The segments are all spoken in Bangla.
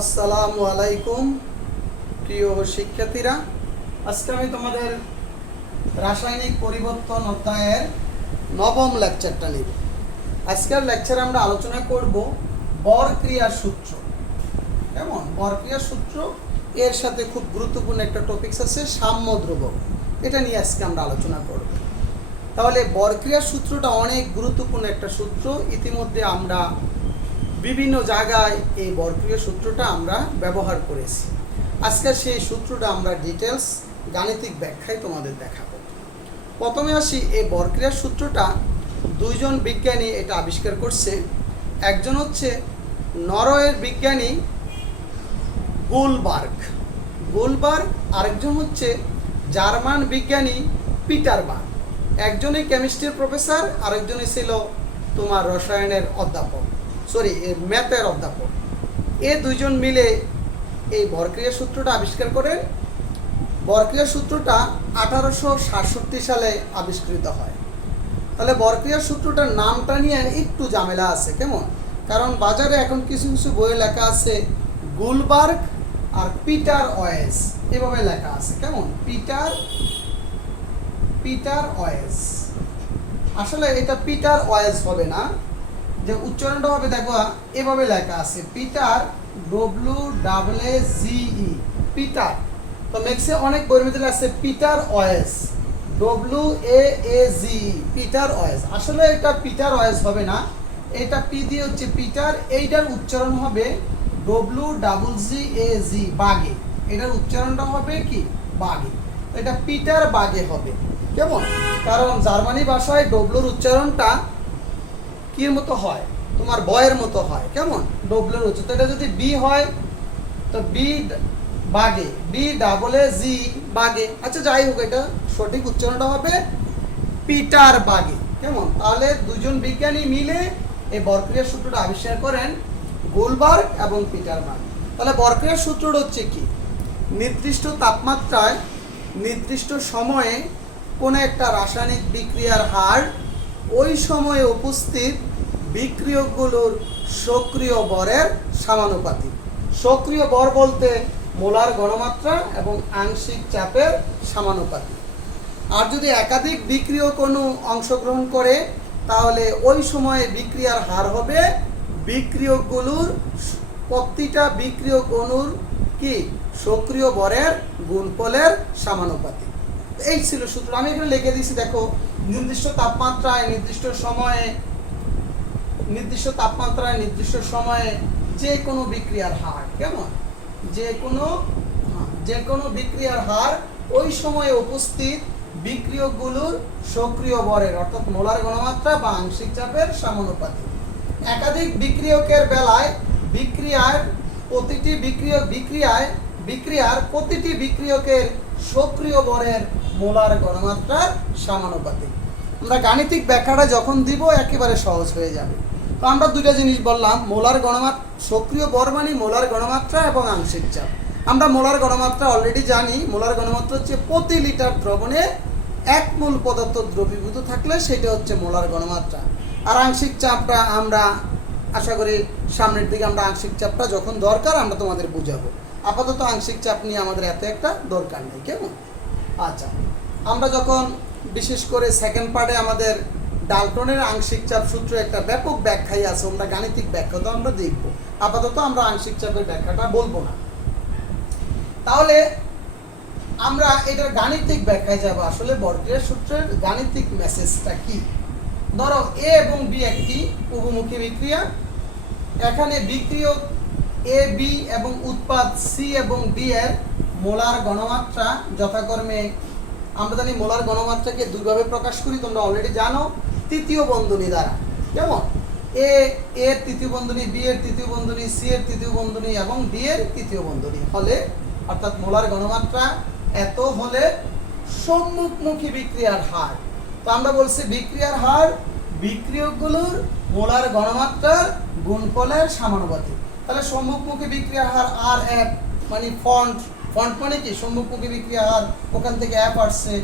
আসসালামু আলাইকুম প্রিয় শিক্ষার্থীরা, আজকে আমি তোমাদের রাসায়নিক পরিবর্তন অধ্যায়ের নবম লেকচারটা নিব। আজকের লেকচারে আমরা আলোচনা করব বরক্রিয়ার সূত্র। কেমন বরক্রিয়ার সূত্র, এর সাথে খুব গুরুত্বপূর্ণ একটা টপিকস আছে সাম্য ধ্রুবক, এটা নিয়ে আজকে আমরা আলোচনা করব। তাহলে বরক্রিয়ার সূত্রটা অনেক গুরুত্বপূর্ণ একটা সূত্র। ইতিমধ্যে আমরা বিভিন্ন জায়গায় এই বরক্রিয়ার সূত্রটা আমরা ব্যবহার করেছি। আজকে সেই সূত্রটা আমরা ডিটেলস গাণিতিক ব্যাখ্যায় তোমাদের দেখাবো। প্রথমে আসি, এই বরক্রিয়ার সূত্রটা দুইজন বিজ্ঞানী এটা আবিষ্কার করছে। একজন হচ্ছে নরওয়ের বিজ্ঞানী গুলবার্গ, আরেকজন হচ্ছে জার্মান বিজ্ঞানী পিটারবার্গ। একজনই কেমিস্ট্রির প্রফেসর, আরেকজনই ছিল তোমার রসায়নের অধ্যাপক, ম্যাথের অধ্যাপক। এ দুইজন মিলে এই বরক্রিয়া সূত্রটা আবিষ্কার করেন। বরক্রিয়া সূত্রটা 1867 সালে আবিষ্কৃত হয়। তাহলে বরক্রিয়া সূত্রটার নামটা নিয়ে একটু ঝামেলা আছে, কেমন? কারণ বাজারে এখন কিছু কিছু বইয়ে লেখা আছে গুলবার্গ আর পিটার ওয়েস, এভাবে লেখা আছে। কেমন? পিটার ওয়েস। আসলে এটা পিটার ওয়েস হবে না, যে উচ্চারণটা হবে দেখো এভাবে লেখা আছে পিটার, WAAGE, পিটার। তো মেক্সে অনেক বইয়ের মধ্যে আছে পিটার ওয়েস, WAAGE, পিটার ওয়েস। আসলে এটা পিটার ওয়েস হবে না, এটা পি দিয়ে হচ্ছে পিটার, এইটার উচ্চারণ হবে WGAG, বাগে। এটার উচ্চারণটা হবে কি? বাগে। এটা পিটার বাগে হবে। কেমন? কারণ জার্মানি ভাষায় ডব্লুর উচ্চারণটা কির মতো হয়? তোমার বয়ের মতো হয়। কেমন? ডব্লুর উচ্চারণ। তো এটা যদি বি হয় তো বি বাগে, BAAG, বাগে। আচ্ছা যাই হোক, এটা সঠিক উচ্চারণটা হবে পিটার বাগে। কেমন? তাহলে দুজন বিজ্ঞানী মিলে এই বরক্রিয়ার সূত্রটা আবিষ্কার করেন, গুলবার্গ এবং পিটারবার্গ। তাহলে বরক্রিয়ার সূত্রটা হচ্ছে কি? নির্দিষ্ট তাপমাত্রায় নির্দিষ্ট সময়ে কোনো একটা রাসায়নিক বিক্রিয়ার হার ওই সময়ে উপস্থিত বিক্রিয়কগুলোর সক্রিয় বরের সমানুপাতিক। সক্রিয় বর বলতে মোলার ঘনমাত্রা এবং আংশিক চাপের সমানুপাতিক। আর যদি একাধিক বিক্রিয়ক অণু অংশগ্রহণ করে তাহলে ওই সময়ে বিক্রিয়ার হার হবে বিক্রিয়কগুলোর প্রতিটা বিক্রিয়ক অণুর কি সক্রিয় বরের গুণফলের সমানুপাতিক। এই ছিল সূত্র। আমি এখানে লিখে দিয়েছি, দেখো নির্দিষ্ট তাপমাত্রায় নির্দিষ্ট সময়ে যে কোনো বিক্রিয়ার হার, কেমন? যে কোনো বিক্রিয়ার হার ওই সময়ে উপস্থিত বিক্রিয়কগুলোর সক্রিয় বরের অর্থাৎ মোলার ঘনমাত্রা বা আংশিক চাপের সমানুপাতিক। একাধিক বিক্রিয়কের বেলায় বিক্রিয়ার প্রতিটি বিক্রিয়কের সক্রিয় বরের মোলার ঘনমাত্রার সমানুপাতিক। আমরা গাণিতিক ব্যাখ্যাটা যখন দিব একেবারে সহজ হয়ে যাবে। তো আমরা দুইটা জিনিস বললাম, মোলার ঘনমাত্রা, সক্রিয় বর মানে মোলার ঘনমাত্রা এবং আংশিক চাপ। আমরা মোলার ঘনমাত্রা অলরেডি জানি। মোলার ঘনমাত্রা হচ্ছে প্রতি লিটার দ্রবণে 1 মোল পদার্থ দ্রবীভূত থাকলে সেটা হচ্ছে মোলার ঘনমাত্রা। আর আংশিক চাপটা আমরা আশা করি সামনের দিকে আমরা আংশিক চাপটা যখন দরকার আমরা তোমাদের বুঝাবো। আপাতত আংশিক চাপ নিয়ে আমাদের এত একটা দরকার নেই। কেমন? আচ্ছা, আমরা যখন বিশেষ করে সেকেন্ড পার্টে আমাদের ডাল্টনের আংশিক চাপ সূত্র একটা ব্যাপক ব্যাখ্যাই আছে, আমরা গাণিতিক ব্যাখ্যা তো আমরা দেখব। আপাতত আমরা আংশিক চাপের ব্যাখ্যাটা বলবো না। তাহলে আমরা এটার গাণিতিক ব্যাখ্যায় যাব। আসলে বরক্রিয়ার সূত্রের গাণিতিক মেসেজটা কি? ধরো এ এবং বি একটি উভমুখী বিক্রিয়া। এখানে বিক্রিয়ক এ, বি এবং উৎপাদ সি এবং ডি এর মোলার ঘনমাত্রা যথাক্রমে, আমরা জানি মোলার ঘনমাত্রাকে দুইভাবে প্রকাশ করি, তোমরা অলরেডি জানো, তৃতীয় বন্ধনী দ্বারা। কেমন? এ এর তৃতীয় বন্ধনী, বি এর তৃতীয় বন্ধনী, সি এর তৃতীয় বন্ধনী এবং ডি এর তৃতীয় বন্ধনী হলে, অর্থাৎ মোলার ঘনমাত্রা এত হলে সম্মুখমুখী বিক্রিয়ার হার। তো আমরা বলছি বিক্রিয়ার হার বিক্রিয়কগুলোর মোলার ঘনমাত্রার গুণফলের সমানুপাতিক। তাহলে সম্মুখমুখী বিক্রিয়ার হার RF, মানে ফন্ট মানে কি? সম্মুখমুখী বিক্রিয়ার হার, ওখান থেকে F আসছে,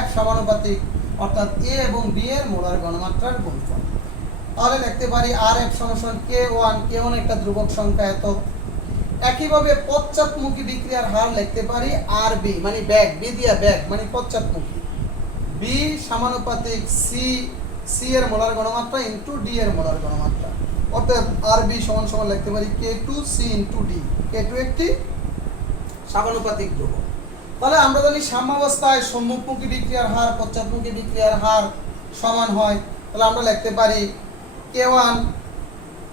F সমানুপাতিক অর্থাৎ এ এবং বি এর মোলার ঘনমাত্রার গুণফল। তাহলে লিখতে পারি RF = K1 একটা ধ্রুবক সংখ্যা এত, একইভাবে পশ্চাৎমুখী বিক্রিয়ার হার লিখতে পারি আর বি মানে ব্যাক, বি দিয়া ব্যাক মানে পশ্চাৎমুখী, বি সমানুপাতিক সি, সি এর মোলার ঘনমাত্রা ইনটু ডি এর মোলার ঘনমাত্রা। অর্থাৎ আর বি সমান সমান লিখতে পারি K2 C into D. K2 একটি সমানুপাতিক ধ্রুবক। তাহলে আমরা জানি সাম্যাবস্থায় সম্মুখমুখী বিক্রিয়ার হার পশ্চাৎমুখী বিক্রিয়ার হার সমান হয়। তাহলে আমরা লিখতে পারি K1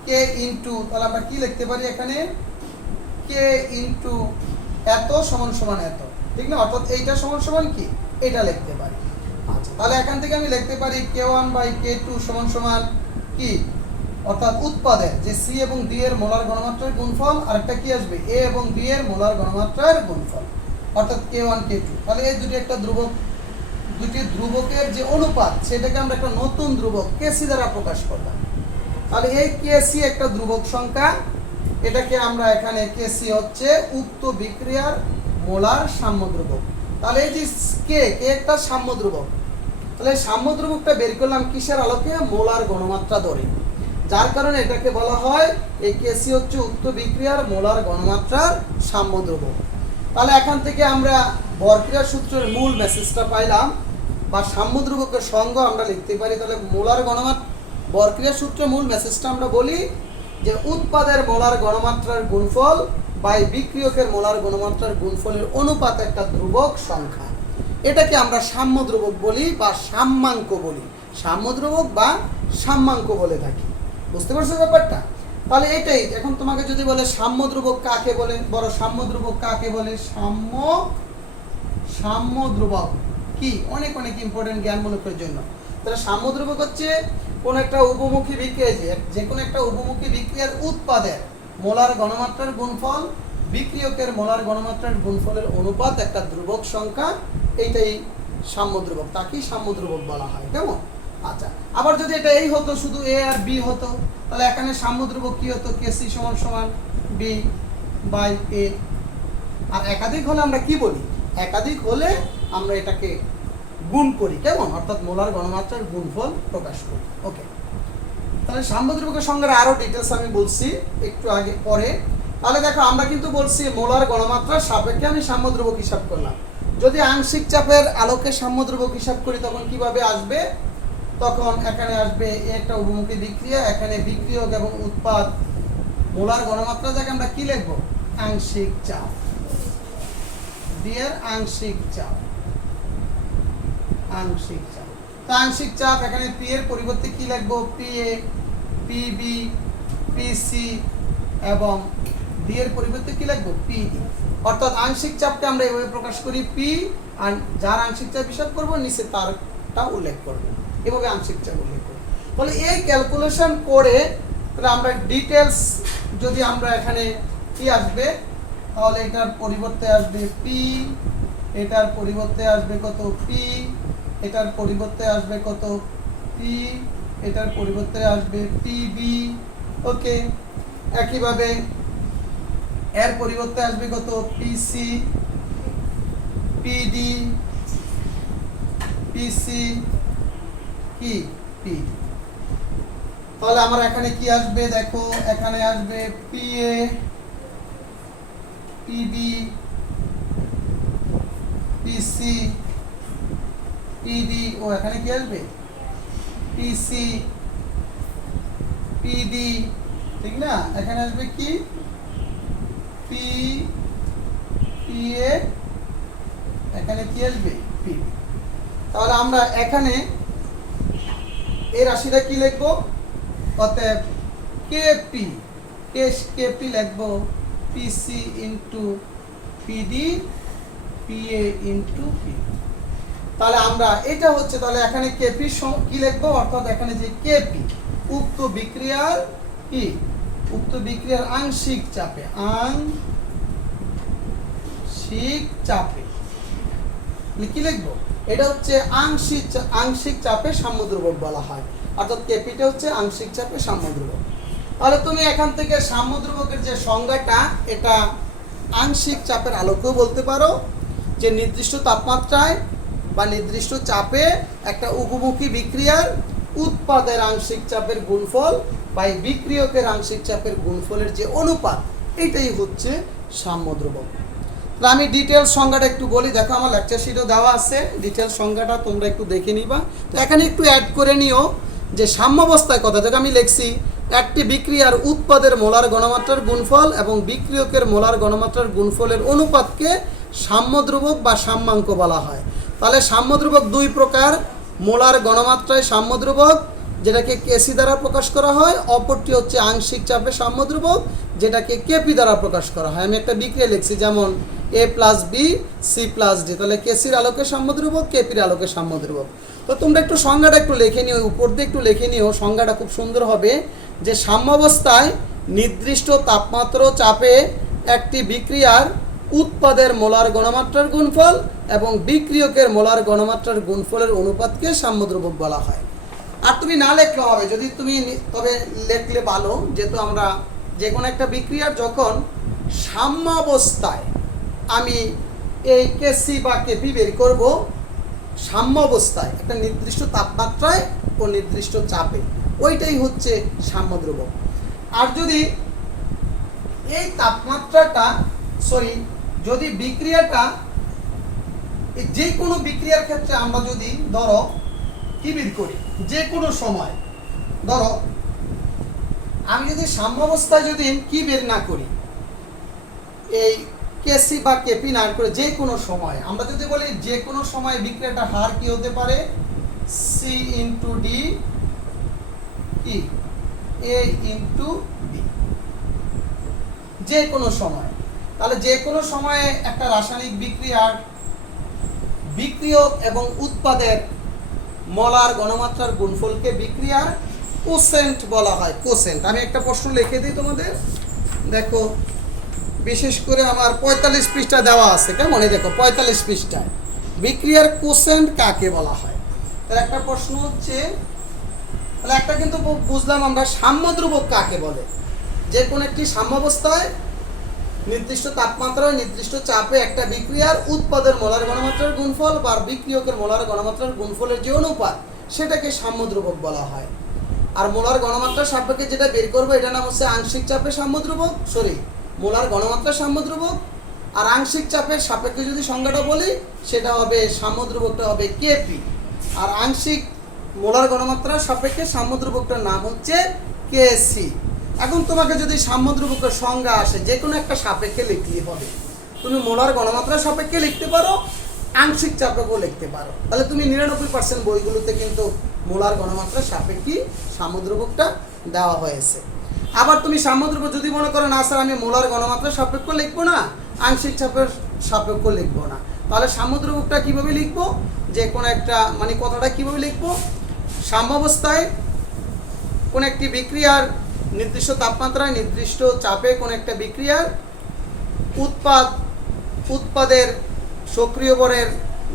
K ইনটু, তাহলে আমরা কি লিখতে পারি এখানে K ইনটু এত সমান সমান এত, ঠিক না? অর্থাৎ এইটা সমান সমান কি এটা লিখতে পারি। আচ্ছা, তাহলে এখান থেকে আমি লিখতে পারি K1 বাই K2 সমান সমান কি, অর্থাৎ উৎপাদের যে সি এবং ডি এর মোলার ঘনমাত্রার গুণফল, আর একটা কি আসবে এ এবং বি এর মোলার ঘনমাত্রার গুণফল, অর্থাৎ K1 K2। তাহলে এই দুটি একটা ধ্রুবক, দুটি ধ্রুবকের যে অনুপাত সেটাকে আমরা একটা নতুন ধ্রুবক Kc দ্বারা প্রকাশ করলাম। তাহলে এই Kc একটা ধ্রুবক সংখ্যা, এটাকে আমরা এখানে Kc হচ্ছে উক্ত বিক্রিয়ার মোলার সাম্য ধ্রুবক। তাহলে এই যে কে একটা সাম্য ধ্রুবক, তাহলে সাম্য ধ্রুবকটা বের করলাম কিসের আলোকে, মোলার ঘনমাত্রা ধরে, যার কারণে এটাকে বলা হয় এই Kc হচ্ছে উক্ত বিক্রিয়ার মোলার ঘনমাত্রার সাম্য ধ্রুবক। তাহলে এখান থেকে আমরা বরক্রিয়া সূত্রের মূল মেসেজটা পাইলাম, বা সাম্য ধ্রুবকের সঙ্গ আমরা লিখতে পারি। তাহলে মোলার ঘনমাত্রা, বরক্রিয়া সূত্রের মূল মেসেজটা আমরা বলি যে উৎপাদের মোলার ঘনমাত্রার গুণফল বাই বিক্রিয়কের মোলার ঘনমাত্রার গুণফলের অনুপাত একটা ধ্রুবক সংখ্যা, এটাকে আমরা সাম্য ধ্রুবক বলি বা সাম্যাঙ্ক বলি, সাম্য ধ্রুবক বা সাম্যাঙ্ক বলে থাকি। বুঝতে পারছো ব্যাপারটা? তাহলে এটাই, এখন তোমাকে যদি বলে সাম্য ধ্রুবক কাকে বলে, বড় সাম্য ধ্রুবক কাকে বলে, সাম্য ধ্রুবক কি, অনেক অনেক ইম্পর্টেন্ট জ্ঞানমূলকের জন্য। তাহলে সাম্য ধ্রুবক হচ্ছে কোন একটা উপমুখী বিক্রিয়া, যে কোনো একটা উপমুখী বিক্রিয়ার উৎপাদের মোলার ঘনমাত্রার গুণফল বিক্রিয়কের মোলার ঘনমাত্রার গুণফলের অনুপাত একটা ধ্রুবক সংখ্যা, এইটাই সাম্য ধ্রুবক, তাকেই সাম্য ধ্রুবক বলা হয়। কেমন? আচ্ছা, আবার যদি এটা এই হতো, শুধু এ আর বি হতো, তাহলে এখানে সাম্য ধ্রুবক কি হতো, Kc সমান সমান বি বাই এ। আর একাধিক হলে আমরা কি বলি, একাধিক হলে আমরা এটাকে গুণ করি, কেমন? অর্থাৎ মোলার ঘনমাত্রার গুণফল প্রকাশ করি। ওকে, তাহলে সাম্য ধ্রুবকের সঙ্গে আরো ডিটেলস আমি বলছি একটু আগে পরে। তাহলে দেখো, আমরা কিন্তু বলছি মোলার ঘনমাত্রার সাপেক্ষে আমি সাম্য ধ্রুবক হিসাব করলাম। যদি আংশিক চাপের আলোকে সাম্য ধ্রুবক হিসাব করি তখন কিভাবে আসবে, তখন এখানে আসবে একটা উপমুখী বিক্রিয়া, এখানে বিক্রিয়ক এবং উৎপাদ মোলার ঘনমাত্রা, যাকে আমরা কি লিখবো, আংশিক চাপ, ডিয়ার আংশিক চাপ, আংশিক চাপ। তো আংশিক চাপ এখানে পি এর পরিবর্তে কি লিখবো, পি এ, পিবি, পিসি এবং ডি এর পরিবর্তে কি লিখবো, পিডি। অর্থাৎ আংশিক চাপকে আমরা এভাবে প্রকাশ করি, পি, আর যার আংশিক চাপ হিসাব করবো নিচে তারটা উল্লেখ করবো, এভাবে আংশিক চাপ উল্লেখ করি। তাহলে এই ক্যালকুলেশন করে তাহলে আমরা ডিটেলস, যদি আমরা এখানে কি আসবে, তাহলে এটার পরিবর্তে আসবে পি, এটার পরিবর্তে আসবে কত, পি, এটার পরিবর্তে আসবে কত, পি, এটার পরিবর্তে আসবে পিবি। ওকে, একইভাবে এর পরিবর্তে আসবে কত, পিসি, পিডি, পিসি, কি পিডি। তাহলে আমার এখানে কি আসবে, দেখো এখানে আসবে পিএ, পিবি, পিসি, পিডি, ও এখানে কি আসবে, পিসি, পিডি, ঠিক না? এখানে আসবে কি, পি, পিএ, এখানে কি আসবে, পিডি। তাহলে আমরা এখানে এই রাশিটা কি লিখবো, অতএব কেপি, কেপি লিখবো PC into PD, PA into PD. তাহলে আমরা এটা হচ্ছে, তাহলে এখানে কেপি কি লিখবো, অর্থাৎ এখানে যে কেপি উক্ত বিক্রিয়ার কি, উক্ত বিক্রিয়ার আংশিক চাপে, আংশিক চাপে কি লিখবো, এটা হচ্ছে আংশিক চাপে সাম্য ধ্রুবক বলা হয়, অর্থাৎ কেপিটা হচ্ছে আংশিক চাপে সাম্য ধ্রুবক। তাহলে তুমি এখান থেকে সাম্য ধ্রুবকের যে সংজ্ঞাটা, এটা আংশিক চাপের আলোকেও বলতে পারো, যে নির্দিষ্ট তাপমাত্রায় বা নির্দিষ্ট চাপে একটা উপমুখী বিক্রিয়ার উৎপাদের আংশিক চাপের গুণফল বা বিক্রিয়কের আংশিক চাপের গুণফলের যে অনুপাত, এইটাই হচ্ছে সাম্যদ্রব্য। আমি ডিটেলস সংজ্ঞাটা একটু বলি, দেখো আমার লেকচার শিটও দেওয়া আছে, ডিটেলস সংজ্ঞাটা তোমরা একটু দেখে নিবা। তো এখানে একটু অ্যাড করে নিও যে সাম্যাবস্থায় কথা থেকে আমি লিখছি একটি বিক্রিয়ার উৎপাদের মোলার গণমাত্রার গুণফল এবং বিক্রিয়কের মোলার গণমাত্রার গুণফলের অনুপাতকে সাম্যদ্রব্যক বা সাম্যাঙ্ক বলা হয়। তাহলে সাম্যদ্রব্যক দুই প্রকার, মোলার গণমাত্রায় সাম্যদ্রব্যক যেটাকে কেসি দ্বারা প্রকাশ করা হয়, অপরটি হচ্ছে আংশিক চাপে সাম্যদ্রব্যক যেটাকে কেপি দ্বারা প্রকাশ করা হয়। আমি একটা বিক্রিয়া লিখছি যেমন A plus B C plus D, তাহলে কেসির আলোকে সাম্যদ্রব্যক, কেপির আলোকে সাম্যদ্রব্যক। তো তোমরা একটু সংজ্ঞাটা একটু লিখে নিও, উপর দিয়ে একটু লিখে নিও, সংজ্ঞাটা খুব সুন্দর হবে যে সাম্যাবস্থায় নির্দিষ্ট তাপমাত্রা চাপে একটি বিক্রিয়ার উৎপাদের মোলার গণমাত্রার গুণফল এবং বিক্রিয়কের মোলার গণমাত্রার গুণফলের অনুপাতকে সাম্যদ্রব্যক বলা হয়। আর তুমি না লিখলে হবে, যদি তুমি তবে লিখলে ভালো, যেহেতু আমরা যে কোনো একটা বিক্রিয়ার যখন সাম্যাবস্থায় আমি এই কেসি বা কেপি বের করব, সাম্যাবস্থায় একটা নির্দিষ্ট তাপমাত্রায় ও নির্দিষ্ট চাপে, ওইটাই হচ্ছে সাম্যদ্রব্যক। আর যদি এই তাপমাত্রাটা যদি বিক্রিয়াটা যে কোনো বিক্রিয়ার ক্ষেত্রে আমরা যদি ধরো কি বের করি, যে কোনো সময় ধরো আমি যদি সাম্যাবস্থায় যদি কি বের না করি, এই কেসি বা কেপি না করে যে কোনো সময় আমরা যদি বলি যে কোনো সময় বিক্রিয়াটার হার কি হতে পারে, সি ইন্টু ডি ই এ ইন্টু বি, যে কোনো সময়। তাহলে যে কোনো সময়ে একটা রাসায়নিক বিক্রিয়ার বিক্রিয়ক এবং উৎপাদের মোলার গণমাত্রার গুণফলকে বিক্রিয়ার কোসেন্ট বলা হয়। কোসেন্ট, আমি একটা প্রশ্ন লিখে দিই তোমাদের, দেখো বিশেষ করে আমার 45 পৃষ্ঠা দেওয়া আছে, কেমন, দেখো 45 পৃষ্ঠায় বিক্রিয়ার কোসেন্ট কাকে বলা হয়। তাহলে একটা প্রশ্ন হচ্ছে, তাহলে একটা কিন্তু বুঝলাম আমরা সাম্যদ্রব্যক কাকে বলে, যে কোনো একটি সাম্যাবস্থায় নির্দিষ্ট তাপমাত্রায় নির্দিষ্ট চাপে একটা বিক্রিয়ার উৎপাদের মোলার গণমাত্রার গুণফল বা বিক্রিয়কের মোলার গণমাত্রার গুণফলের যে অনুপাত সেটাকে সাম্যদ্রব্যক বলা হয়। আর মোলার গণমাত্রার সাপেক্ষে যেটা বের করবো এটার নাম হচ্ছে আংশিক চাপে সাম্যদ্রব্যক, মোলার গণমাত্রা সাম্যদ্রব্যক। আর আংশিক চাপের সাপেক্ষে যদি সংজ্ঞাটা বলি সেটা হবে সাম্যদ্রব্যকটা হবে কেপি, আর আংশিক মোলার গণমাত্রার সাপেক্ষে সাম্যদ্রব্যকটার নাম হচ্ছে কেসি। এখন তোমাকে যদি সাম্যদ্রব্যকের সংজ্ঞা আসে যে কোনো একটা সাপেক্ষে লিখলেই হবে, তুমি মোলার গণমাত্রার সাপেক্ষে লিখতে পারো, আংশিক চাপেও লিখতে পারো। তাহলে তুমি 99% বইগুলোতে কিন্তু মোলার গণমাত্রার সাপেক্ষে সাম্যদ্রব্যকটা দেওয়া হয়েছে। আবার তুমি সাম্যদ্রব্য যদি মনে করো না স্যার আমি মোলার গণমাত্রার সাপেক্ষ লিখবো না, আংশিক চাপের সাপেক্ষ লিখবো না, তাহলে সাম্যদ্রব্যকটা কিভাবে লিখবো, যে কোনো একটা মানে কথাটা কিভাবে লিখবো, সাম্যাবস্থায় কোন একটি বিক্রিয়ার নির্দিষ্ট তাপমাত্রায় নির্দিষ্ট চাপে কোন একটা বিক্রিয়ার উৎপাদের সক্রিয় বরের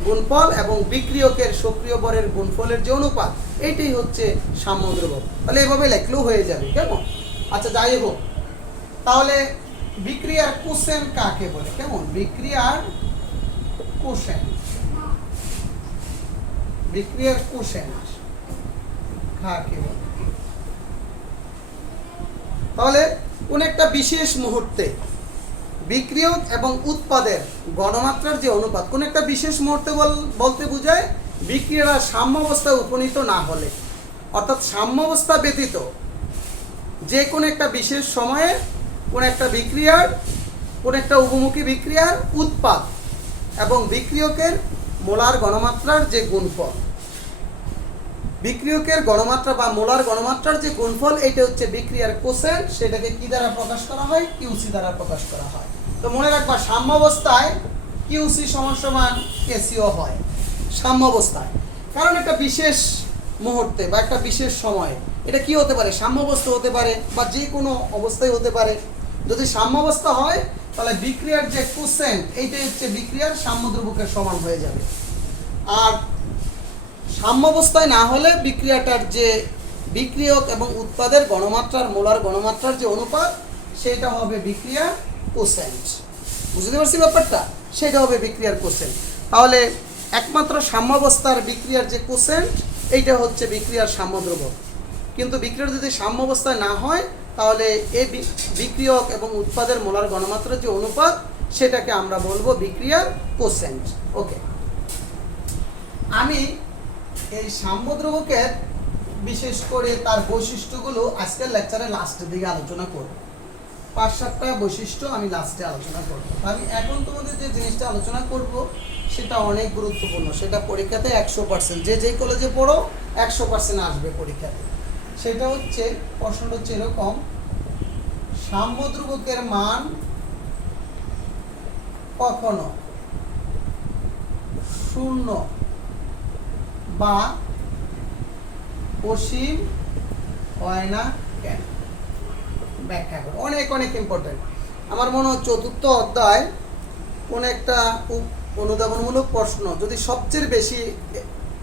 গুণফল এবং বিক্রিয়কের সক্রিয় বরের গুণফলের যে অনুপাত, এইটাই হচ্ছে সাম্যদ্রব্যক। তাহলে এভাবে লিখলেও হয়ে যাবে, কেমন। আচ্ছা যাই হোক, তাহলে বিক্রিয়ার কোসেন্ট কাকে বলে, কেমন, বিক্রিয়ার কোসেন্ট কাকে বলে। তাহলে কোন একটা বিশেষ মুহূর্তে বিক্রিয়ক এবং উৎপাদের গণমাত্রার যে অনুপাত, কোন একটা বিশেষ মুহূর্তে বলতে বোঝায় বিক্রিয়ারা সাম্যাবস্থায় উপনীত না হলে, অর্থাৎ সাম্যাবস্থা ব্যতীত যে কোনো একটা বিশেষ সময়ে কোন একটা বিক্রিয়ার কোন একটা উভমুখী বিক্রিয়ার উৎপাদ এবং বিক্রিয়কের মোলার গণমাত্রার যে গুণফল, বিক্রিয়কের গণমাত্রা বা মোলার গণমাত্রার যে গুণফল, এটা হচ্ছে বিক্রিয়ার কোসেন্ট। সেটাকে কি দ্বারা প্রকাশ করা হয়, কিউসি দ্বারা প্রকাশ করা হয়। তো মনে রাখবা সাম্যাবস্থায় কিউসি সমান কেসিও হয় সাম্যাবস্থায়, কারণ একটা বিশেষ মুহূর্তে বা একটা বিশেষ সময়ে এটা কি হতে পারে, সাম্যাবস্থা হতে পারে বা যে কোনো অবস্থায় হতে পারে। যদি সাম্যাবস্থা হয় তাহলে বিক্রিয়ার যে কোসেন্ট এইটাই হচ্ছে বিক্রিয়ার সাম্যদ্রব্যকের সমান হয়ে যাবে। আর সাম্যাবস্থায় না হলে বিক্রিয়াটার যে বিক্রিয়ক এবং উৎপাদের গণমাত্রার মোলার গণমাত্রার যে অনুপাত সেটা হবে বিক্রিয়ার কোসেন্ট। বুঝতে পারছি ব্যাপারটা, সেটা হবে বিক্রিয়ার কোসেন্ট। তাহলে একমাত্র সাম্যাবস্থার বিক্রিয়ার যে কোসেন্ট এইটা হচ্ছে বিক্রিয়ার সাম্যদ্রব্যক। কিন্তু বিক্রিয়ার যদি সাম্যাবস্থায় না হয় তাহলে এই বিক্রিয়ক এবং উৎপাদের মোলার ঘনমাত্রার যে অনুপাত সেটাকে আমরা বলবো বিক্রিয়ার কোসেন্ট। ওকে, আমি এই সাম্যদ্রবকের বিশেষ করে তার বৈশিষ্ট্যগুলো আজকের লেকচারের লাস্টের দিকে আলোচনা করব। 5-7টা বৈশিষ্ট্য আমি লাস্টে আলোচনা করব। আমি এখন তোমাদের যে জিনিসটা আলোচনা করব সেটা অনেক গুরুত্বপূর্ণ, সেটা পরীক্ষাতে 100%, যে কলেজে পড়ো 100% আসবে পরীক্ষাতে। সেটা হচ্ছে, প্রশ্নটা হচ্ছে এরকম, সাম্যদ্রবকের মান কখনো শূন্য বা অসীম হয় না কেন? ব্যাখ্যা করো। অনেক অনেক ইম্পর্টেন্ট। আমার মনে হয় 4র্থ অধ্যায় কোন একটা অনুধাবনমূলক প্রশ্ন যদি সবচেয়ে বেশি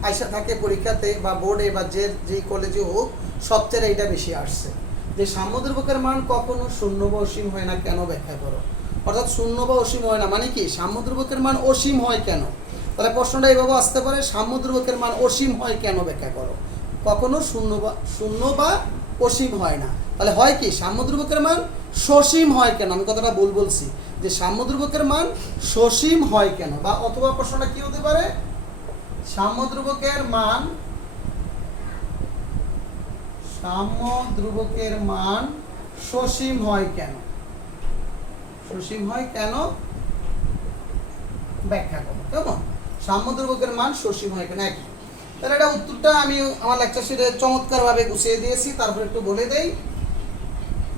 আশা থাকে পরীক্ষাতে বা বোর্ডে বা যেই কলেজে হোক, সবচেয়ে এটা বেশি আসছে যে সাম্যদ্রবকের মান কখনো শূন্য বা অসীম হয় না কেন? ব্যাখ্যা করো। অর্থাৎ শূন্য বা অসীম হয় না মানে কি? সাম্যদ্রবকের মান অসীম হয় কেন? তাহলে প্রশ্নটা এইভাবে আসতে পারে, সাম্যদ্রবকের মান অসীম হয় কেন? ব্যাখ্যা করো। কখনো শূন্য বা অসীম হয় না, তাহলে হয় কি? সাম্যদ্রবকের মান সসীম হয় কেন? আমি কথাটা বলছি যে সাম্যদ্রবকের মান সসীম হয় কেন, বা অথবা প্রশ্নটা কি হতে পারে, সাম্যদ্রবকের মান সসীম হয় কেন? সসীম হয় কেন? ব্যাখ্যা করো। কেমন? সাম্যদ্রবকের মান সসীম হয় কেন? একই। তাহলে এটা উত্তরটা আমি আমার লেকচার শিটে চমৎকারভাবে গুছিয়ে দিয়েছি, তারপর একটু বলে দেই।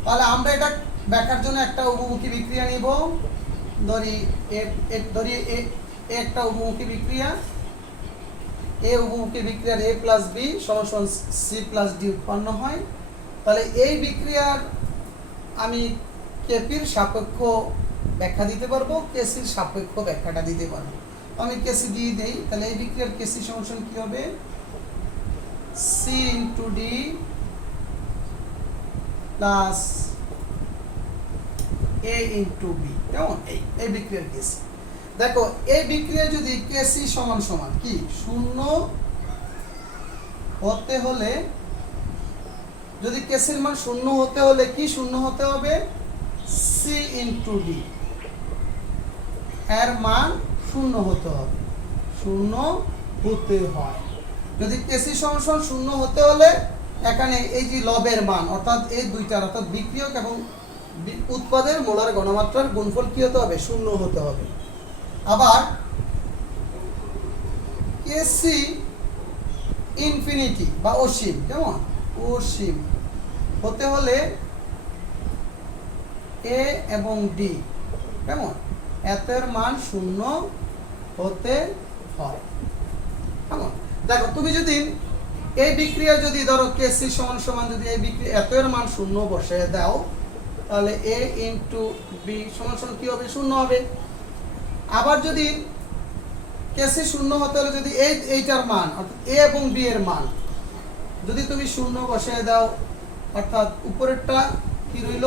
তাহলে আমরা এটা ব্যাখ্যার জন্য একটা উভমুখী বিক্রিয়া নিব। ধরি একটা উভমুখী বিক্রিয়া, এ উভমুখী বিক্রিয়ার a প্লাস বি সমান সি প্লাস ডি উৎপন্ন হয়। তাহলে এই বিক্রিয়ার আমি কেপির সাপেক্ষ ব্যাখ্যা দিতে পারবো, কেসির সাপেক্ষ ব্যাখ্যাটা দিতে পারবো। আমি কেসি দিয়ে দেই। তাহলে এই বিক্রিয়ার কেসি সমান কি হবে? সি ইন্টু ডি প্লাস এ ইন্টু বি। কেমন? এই বিক্রিয়ার কেসি। দেখো, এই বিক্রিয়া যদি কেসি সমান সমান কি শূন্য হতে হলে, যদি কেসির মান শূন্য হতে হলে কি শূন্য হতে হবে? সি ইন্টু ডি এর মান শূন্য হতে হবে, শূন্য হতে হয়। যদি কেসি সমান সমান শূন্য হতে হলে এখানে এই যে লবের মান, অর্থাৎ এই দুইটার, অর্থাৎ বিক্রিয়ক এবং উৎপাদের মোলার ঘনমাত্রার গুণফল কি হতে হবে? শূন্য হতে হবে। আবার কেসি ইনফিনিটি বা অসীম, কেমন? অসীম হতে হলে এ এবং ডি কেমন? এতের মান শূন্য হতে হয়। কেমন? দেখো, তুমি যদি এই বিক্রিয়া যদি ধরো কেসি সমান সমান যদি এই বিক্রিয়া এতের মান শূন্য বসিয়ে দাও, তাহলে এ ইন্টু বি সমান সমান কি হবে? শূন্য হবে। আবার যদি কেসি শূন্য হতে হলে যদি এইটার মান, অর্থাৎ এ এবং বি এর মান যদি তুমি শূন্য বসিয়ে দাও, অর্থাৎ উপরেরটা কি রইল?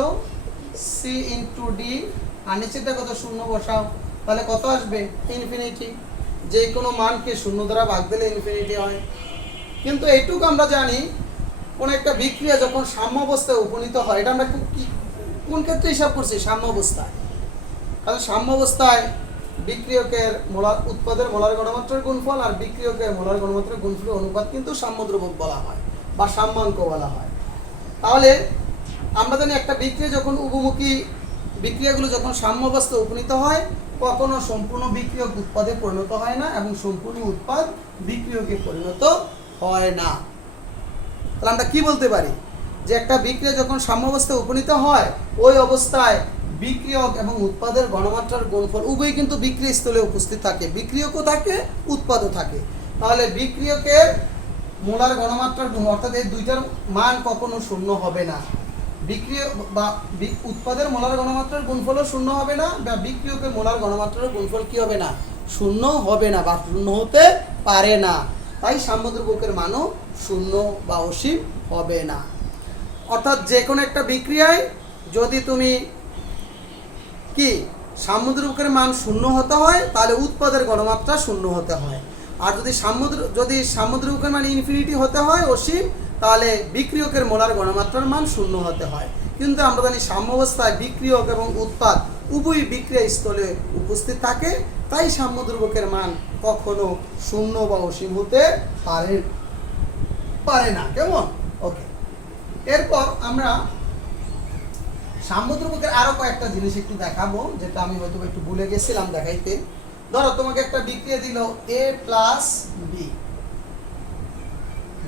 সি ইন্টু ডি, আর নিচেরটা কত? শূন্য বসাও, তাহলে কত আসবে? ইনফিনিটি। যে কোনো মানকে শূন্য দ্বারা ভাগ দিলে ইনফিনিটি হয়। কিন্তু এইটুকু আমরা জানি, কোন একটা বিক্রিয়া যখন সাম্য অবস্থায় উপনীত হয়, এটা আমরা কোন ক্ষেত্রে হিসাব করছি? সাম্য অবস্থায়। কারণ সাম্য অবস্থায় বিক্রিয়কের উৎপাদের মোলার ঘনমাত্রার গুণফল আর বিক্রিয়কের মোলার ঘনমাত্রার গুণফলের অনুপাত কিন্তু সাম্যদ্রবক বলা হয় বা সাম্যাঙ্ক বলা হয়। তাহলে আমরা জানি একটা বিক্রিয়া যখন উভমুখী বিক্রিয়াগুলো যখন সাম্য অবস্থায় উপনীত হয়, কখনো সম্পূর্ণ বিক্রিয়ক উৎপাদে পরিণত হয় না এবং সম্পূর্ণ উৎপাদ বিক্রিয়কে পরিণত হয় না। তাহলে আমরা কি বলতে পারি? যে একটা বিক্রিয়া যখন সাম্য অবস্থায় উপনীত হয়, ওই অবস্থায় বিক্রিয়ক এবং উৎপাদের ঘনমাত্রার গুণফল উভয়ই কিন্তু বিক্রিয়া স্থলে উপস্থিত থাকে, বিক্রিয়কও থাকে, উৎপাদও থাকে। তাহলে বিক্রিয়কের মোলার ঘনমাত্রার গুণ, অর্থাৎ এই দুইটার মান কখনো শূন্য হবে না। বিক্রিয় বা উৎপাদের মোলার ঘনমাত্রার গুণফলও শূন্য হবে না, বা বিক্রিয়কের মোলার ঘনমাত্রার গুণফল কি হবে না? শূন্য হবে না বা শূন্য হতে পারে না। তাই সাম্যদ্রবকের মানও শূন্য বা অসীম হবে না। অর্থাৎ যে কোনো একটা বিক্রিয়ায় যদি তুমি কি সাম্যদ্রবকের মান শূন্য হতে হয়, তাহলে উৎপাদের ঘনমাত্রা শূন্য হতে হয়। আর যদি সাম্যদ্রবকের মান ইনফিনিটি হতে হয়, অসীম, তাহলে বিক্রিয়কের মোলার ঘনমাত্রার মান শূন্য হতে হয়। কিন্তু আমরা জানি সাম্যাবস্থায় বিক্রিয়ক এবং উৎপাদ উভয় বিক্রিয়া স্থলে উপস্থিত থাকে, তাই সাম্য ধ্রুবকের মান কখনো শূন্য বা অসীম হতে পারে না। কেমন? ওকে, এরপর আমরা সাম্য ধ্রুবকের আরো কয়েকটা জিনিস একটু দেখাবো, যেটা আমি হয়তো একটু ভুলে গেছিলাম দেখাইতে। ধরো তোমাকে একটা বিক্রিয়া দিল এ প্লাস বি,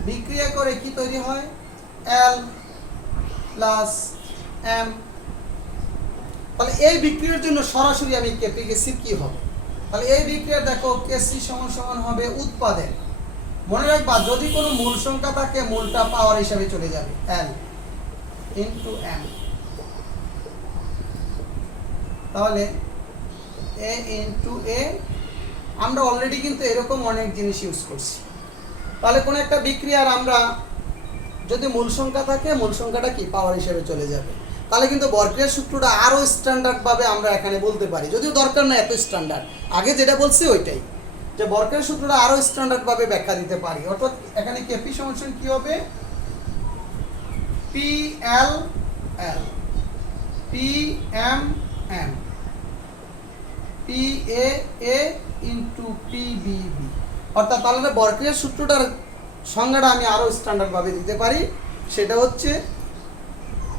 বিক্রিয়া করে কি তৈরি হয়? এল প্লাস এম। তাহলে এই বিক্রিয়ার জন্য সরাসরি আমি কেপি গেছি কি হবে? তাহলে এই বিক্রিয়া দেখো কেসি সমান সমান হবে উৎপাদের, মনে রাখবা যদি কোনো মূল সংখ্যা থাকে মূলটা পাওয়ার হিসাবে চলে যাবে, এল ইন্টু এম। তাহলে এ ইন্টু এ, আমরা অলরেডি কিন্তু এরকম অনেক জিনিস ইউজ করছি। তাহলে কোনো একটা বিক্রিয়ার আমরা যদি মূল সংখ্যা থাকে মূল সংখ্যাটা কি পাওয়ার হিসেবে চলে যাবে। তাহলে কিন্তু বরক্রিয়ার সূত্রটা আরো স্ট্যান্ডার্ড ভাবে আমরা এখানে বলতে পারি, যদিও দরকার না এত স্ট্যান্ডার্ড, আগে যেটা বলছি ওইটাই, যে বরক্রিয়ার সূত্রটা আরো স্ট্যান্ডার্ড ভাবে ব্যাখ্যা দিতে পারি। অর্থাৎ এখানে কেপি সমান কি হবে? P L L, P M M, P A A into P B B. অর্থাৎ তাহলে বরক্রিয়ার সূত্রটার সংজ্ঞাটা আমি আরো স্ট্যান্ডার্ড ভাবে দিতে পারি। সেটা হচ্ছে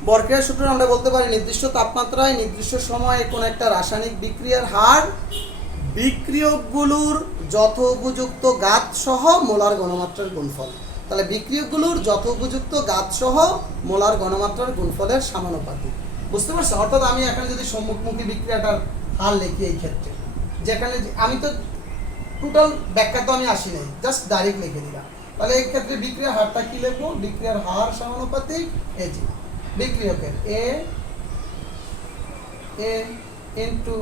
বরক্রিয়ার সূত্র আমরা বলতে পারি নির্দিষ্ট তাপমাত্রায় নির্দিষ্ট সময়ে কোন একটা রাসায়নিক বিক্রিয়ার হার বিক্রিয়কগুলোর যথোপযুক্ত গাত সহ মোলার ঘনমাত্রার গুণফল। তাহলে বিক্রিয়কগুলোর যথোপযুক্ত গাত সহ মোলার ঘনমাত্রার গুণফলের সমানুপাতিক। বুঝতে পারছো? অর্থাৎ আমি এখানে যদি সম্মুখমুখী বিক্রিয়াটার হার লিখি এই ক্ষেত্রে, যেখানে আমি তো টোটাল ব্যাখ্যা তো আমি আসি নাই, জাস্ট ডাইরেক্ট লিখে দিলাম। তাহলে এই ক্ষেত্রে বিক্রিয়ার হারটা কি লিখবো? বিক্রিয়ার হার সমানুপাতিক এই যে বিক্রিয়কের এ এ ইন্টু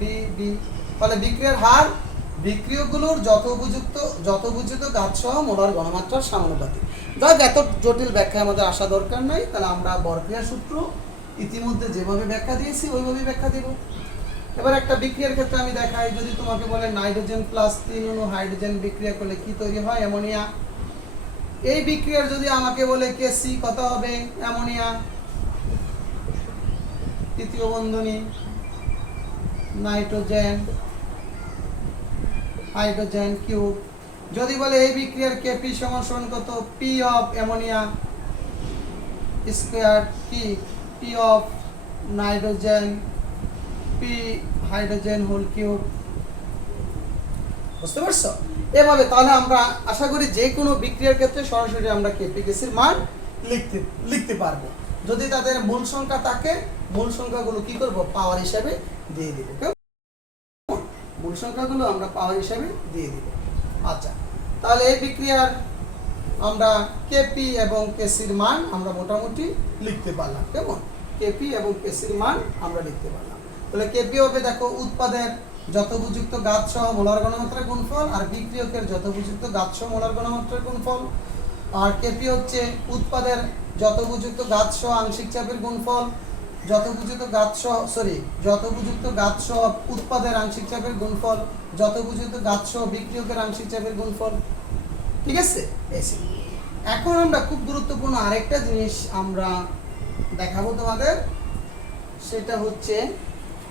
বি বি। তাহলে বিক্রিয়ার হার বিক্রিয়কগুলোর যথোপযুক্ত গাত সহ মোলার ঘনমাত্রার সমানুপাতিক। যাক, এত জটিল ব্যাখ্যা আমাদের আসা দরকার নাই। তাহলে আমরা বরক্রিয়া সূত্র ইতিমধ্যে যেভাবে ব্যাখ্যা দিয়েছি ওইভাবেই ব্যাখ্যা দেব। এবার একটা বিক্রিয়ার ক্ষেত্রে আমি দেখাই, যদি তোমাকে বলে নাইট্রোজেন প্লাস 3 অণু হাইড্রোজেন বিক্রিয়া করলে কি তৈরি হয়? অ্যামোনিয়া। এই বিক্রিয়ার যদি আমাকে বলে কেসি কত হবে? অ্যামোনিয়া, তৃতীয় বন্ধনী নাইট্রোজেন হাইড্রোজেন কিউব। যদি বলে এই বিক্রিয়ার কেপি সমান কত? পি অফ অ্যামোনিয়া স্কয়ার কি P of nitrogen P hydrogen whole cube. বুঝতে পারছো? এভাবে তাহলে আমরা আশা করি যে কোনো বিক্রিয়ার ক্ষেত্রে সরাসরি আমরা কেপি কেসির মান লিখতে পারবো। যদি তাদের মূল সংখ্যা থাকে মূল সংখ্যাগুলো কি করব? পাওয়ার হিসাবে দিয়ে দিব। মূল সংখ্যাগুলো আমরা পাওয়ার হিসাবে দিয়ে দিব। আচ্ছা, তাহলে এই বিক্রিয়ার আমরা কেপি এবং কেসির মান আমরা মোটামুটি লিখতে পারলাম। কেমন? কেপি এবং কেসির মান আমরা লিখতে পারলাম। তাহলে কেপি হবে দেখো উৎপাদের যথোপযুক্ত গাত সহ মোলার ঘনমাত্রার গুণফল, আর বিক্রিয়কের যথোপযুক্ত গাত সহ মোলার ঘনমাত্রার গুণফল। আর কেপি হচ্ছে উৎপাদের যথোপযুক্ত গাত সহ আংশিক চাপের গুণফল, যথোপযুক্ত গাত সহ উৎপাদের আংশিক চাপের গুণফল, যথোপযুক্ত গাত সহ বিক্রিয়কের আংশিক চাপের গুণফল। ঠিক আছে? এখন আমরা খুব গুরুত্বপূর্ণ আরেকটা জিনিস আমরা দেখাবো তোমাদের, সেটা হচ্ছে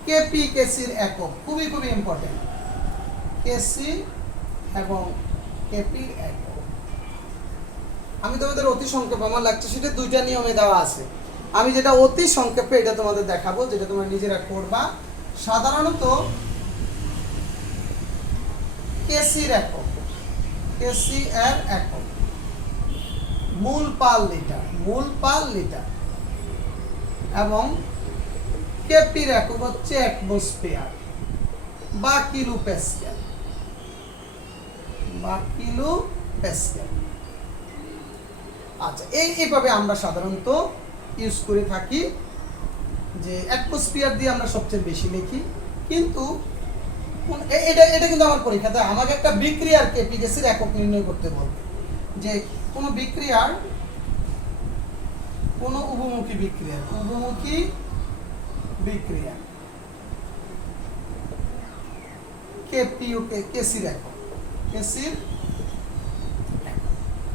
কেপি কেসির একক। খুবই ইম্পর্টেন্ট, কেসি এবং কেপির একক। আমি তোমাদের অতি সংক্ষেপে, আমার লেকচার শিটে দুইটা নিয়মে দেওয়া আছে, আমি যেটা অতি সংক্ষেপে এটা তোমাদের দেখাবো, যেটা তোমরা নিজেরা করবা। সাধারণত কেসির একক, কেসি এর একক মূল পার লিটার, এবং কেপির একক হচ্ছে অ্যাটমসফিয়ার বা কিলো প্যাসকেল আচ্ছা, এইভাবে আমরা সাধারণত ইউজ করে থাকি, যে অ্যাটমসফিয়ার দিয়ে আমরা সবচেয়ে বেশি লিখি। কিন্তু এটা কিন্তু আমার পরীক্ষাতে আমাকে একটা বিক্রিয়ার কেপি কেসির একক নির্ণয় করতে বলবে, যে কোনো বিক্রিয়ার কোনো উভমুখী বিক্রিয়া কেপি ও কেসির একক,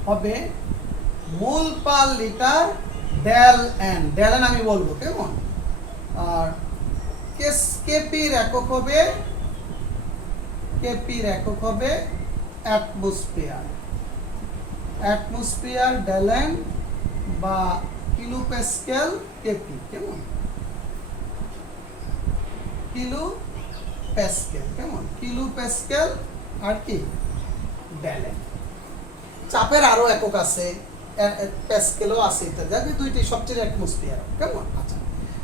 হবে mole per litre del n, del n আমি বলবো, কেমন? আর কেপির একক হবে, কেপির একক হবে অ্যাটমসফিয়ার, অ্যাটমসফিয়ার ডেল এন বা কিলো প্যাসকেল কেপি, কেমন? কিলো প্যাসকেল, কেমন? কিলো প্যাসকেল আর কি ডেল এন। চাপের আরো একক আছে, প্যাসকেলও আছে ইত্যাদি, দুইটি সবচেয়ে অ্যাটমসফিয়ার, কেমন? আচ্ছা,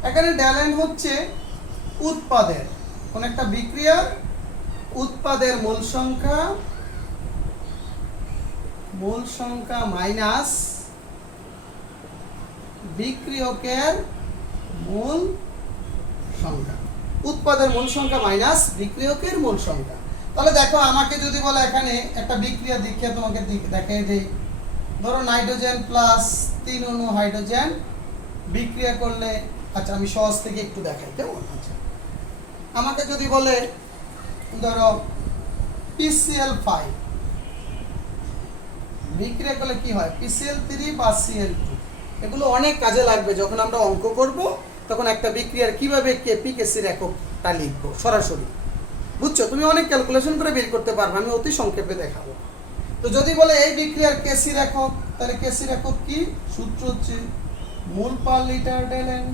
এখানে ডেল এন হচ্ছে উৎপাদের, কোন একটা বিক্রিয়ার উৎপাদের মূল সংখ্যা মাইনাস বিক্রিয়কের মূল সংখ্যা, উৎপাদের মূল সংখ্যা মাইনাস বিক্রিয়কের মূল সংখ্যা। তাহলে দেখো, আমাকে যদি বলে এখানে একটা বিক্রিয়া দেখিয়ে তোমাকে দেখাই দেই, ধরো নাইট্রোজেন প্লাস 3 অণু হাইড্রোজেন বিক্রিয়া করলে, আচ্ছা আমি সহজ থেকে একটু দেখাই, কেমন? আচ্ছা, আমাকে যদি বলে ধরো PCl5 বিক্রিয়া করলে কি হয়, PCl3 বা Cl2, এগুলো অনেক কাজে লাগবে যখন আমরা অঙ্ক করব, তখন একটা বিক্রিয়ার কিভাবে কেপি কেসির এককটা লিখবো সরাসরি, বুঝছো? তুমি অনেক ক্যালকুলেশন করে বের করতে পারবে, আমি অতি সংক্ষেপে দেখাবো। তো যদি বলে এই বিক্রিয়ার কেসির একক, তাহলে কেসির একক কি? সূত্র হচ্ছে মোল পার লিটার ডেল এন।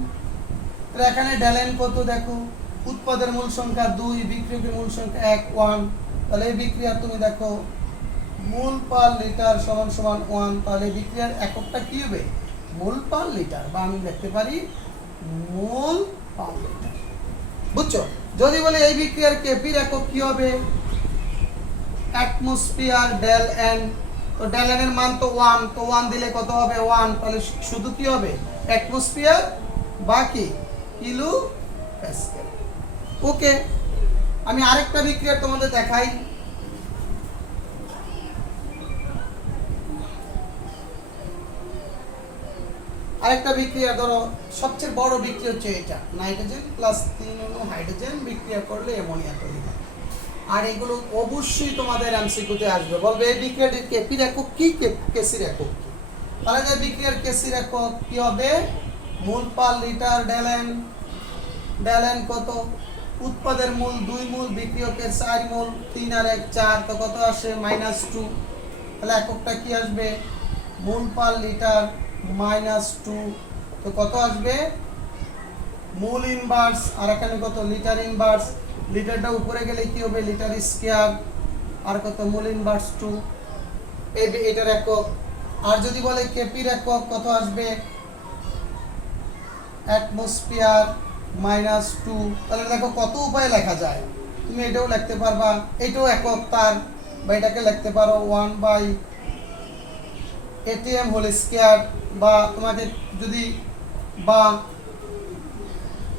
তাহলে এখানে ডেল এন কত দেখো, উৎপাদের মূল সংখ্যা 2, বিক্রিয়কের মূল সংখ্যা 1, 1, তাহলে এই বিক্রিয়া তুমি দেখো মোল পার লিটার সমান সমান 1, তাহলে বিক্রিয়ার এককটা কি হবে? মোল পার লিটার, বা আমি লিখতে পারি মোল পার লিটার, বুঝছো? যদি বলে এই বিক্রিয়ার কেপির একক কি হবে? অ্যাটমসফিয়ার ডেল এন, তো ডেল এন এর মান তো 1, তো 1 দিলে কত হবে? 1, তাহলে শুধু কি হবে? অ্যাটমসফিয়ার বাকি কিলো প্যাসকেল। ওকে, আমি আরেকটা বিক্রিয়া তোমাদের দেখাই। আরেকটা বিক্রিয়া, ধরো সবচেয়ে বড় বিক্রিয়া হচ্ছে এটা, নাইট্রোজেন প্লাস 3 অণু হাইড্রোজেন বিক্রিয়া করলে অ্যামোনিয়া তৈরি হয়। আর এগুলো অবশ্যই তোমাদের এমসিকিউতে আসবে, বলবে এই বিক্রিয়ার কেপির একক কি, কেসির একক কি? তাহলে যে বিক্রিয়ার কেসির একক কি হবে? Mole per litre del n, del n কত? উৎপাদের মূল 2 মূল, বিক্রিয়কের 4 মূল, 3 আর 1 4, তো কত আসে? -2। তাহলে এককটা কি আসবে? মোল পার লিটার -2, তো কত আসবে? মোল ইনভার্স, আর এখানে কত? লিটার ইনভার্স, লিটারটা উপরে গেলে কি হবে? লিটার স্কয়ার, আর কত? মোল ইনভার্স 2, এটার একক। আর যদি বলে কেপির একক কত আসবে? অ্যাটমসফিয়ার -2, তাহলে দেখো কত উপায়ে লেখা যায়, তুমি এটাও লিখতে পারবা, এটাও একক তার, বা এটাকে লিখতে পারো 1/ATM হোল স্কয়ার, বা তোমাকে যদি, বা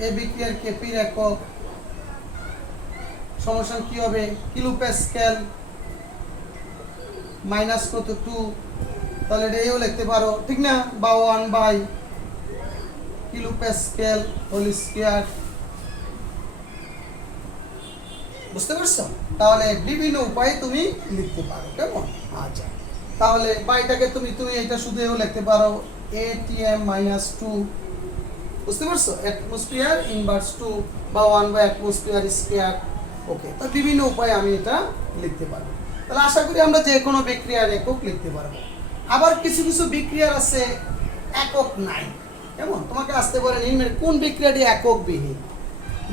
এই বিক্রিয়ার কেপির একক সমস্যা কি হবে? কিলো প্যাসকেল মাইনাস কত? 2, তাহলে এটাও লিখতে পারো, ঠিক না? বা 1 কিলো প্যাসকেল হোল স্কয়ার, বুঝতে পারছো? তাহলে বিভিন্ন উপায়ে তুমি লিখতে পারো, কেমন? আচ্ছা, তাহলে বা এটাকে তুমি এটা শুধু এও লিখতে পারো ATM -2, বুঝতে পারছো? অ্যাটমসফিয়ার ইনভার্স 2 বা 1/অ্যাটমসফিয়ার স্কয়ার। ওকে, তো বিভিন্ন উপায়ে আমি এটা লিখতে পারবো। তাহলে আশা করি আমরা যে কোনো বিক্রিয়ার একক লিখতে পারবো। আবার কিছু কিছু বিক্রিয়ার আছে একক নাই, কেমন? তোমাকে আসতে পারে নিম্নের কোন বিক্রিয়াটি এককবিহীন।